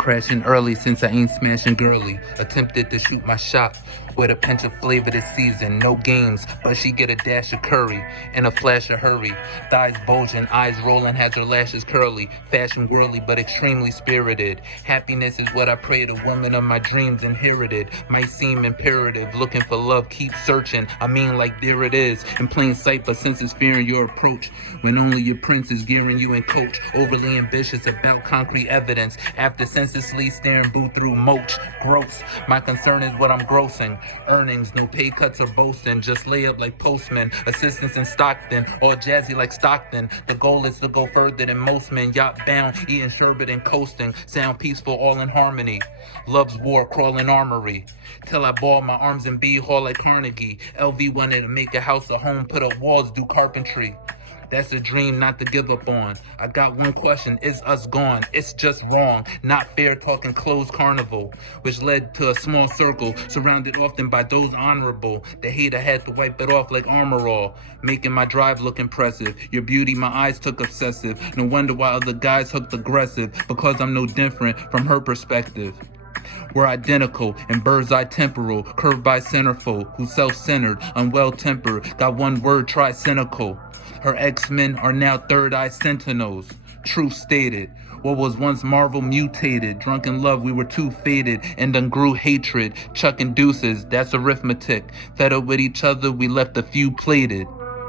Crashing early since I ain't smashing girly. Attempted to shoot my shot with a pinch of flavor this season. No games, but she get a dash of curry in a flash of hurry. Thighs bulging, eyes rolling, has her lashes curly. Fashion girly, but extremely spirited. Happiness is what I pray the woman of my dreams inherited. Might seem imperative, looking for love, keep searching. I mean, like there it is, in plain sight, but senses fearing your approach. When only your prince is gearing you in coach. Overly ambitious about concrete evidence. After senselessly staring boo through mulch. Gross. My concern is what I'm grossing. Earnings, no pay cuts or boasting. Just layup like Postman. Assistants in Stockton. All jazzy like Stockton. The goal is to go further than most men. Yacht bound, eating sherbet and coasting. Sound peaceful, all in harmony. Love's war, crawling armory. Till I ball my arms and be hall like Carnegie. LV wanted to make a house a home, put up walls, do carpentry. That's a dream not to give up on. I got one question, is us gone? It's just wrong. Not fair talking closed carnival, which led to a small circle, surrounded often by those honorable. The hate I had to wipe it off like armor all, making my drive look impressive. Your beauty my eyes took obsessive. No wonder why other guys hooked aggressive, because I'm no different from her perspective. We're identical in bird's eye temporal, curved by centerfold, who's self-centered, unwell-tempered, got one word, try cynical. Her X-Men are now third-eye sentinels. Truth stated, what was once Marvel mutated. Drunken love, we were too faded, and ungrew hatred. Chucking deuces, that's arithmetic. Fed up with each other, we left a few plated.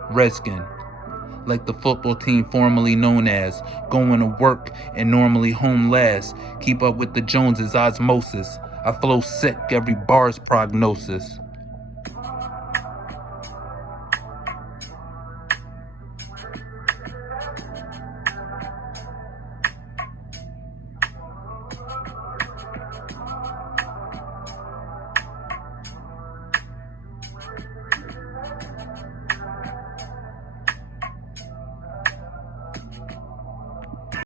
Redskin. Like the football team formerly known as, going to work and normally home last. Keep up with the Joneses, osmosis. I flow sick, every bar's prognosis.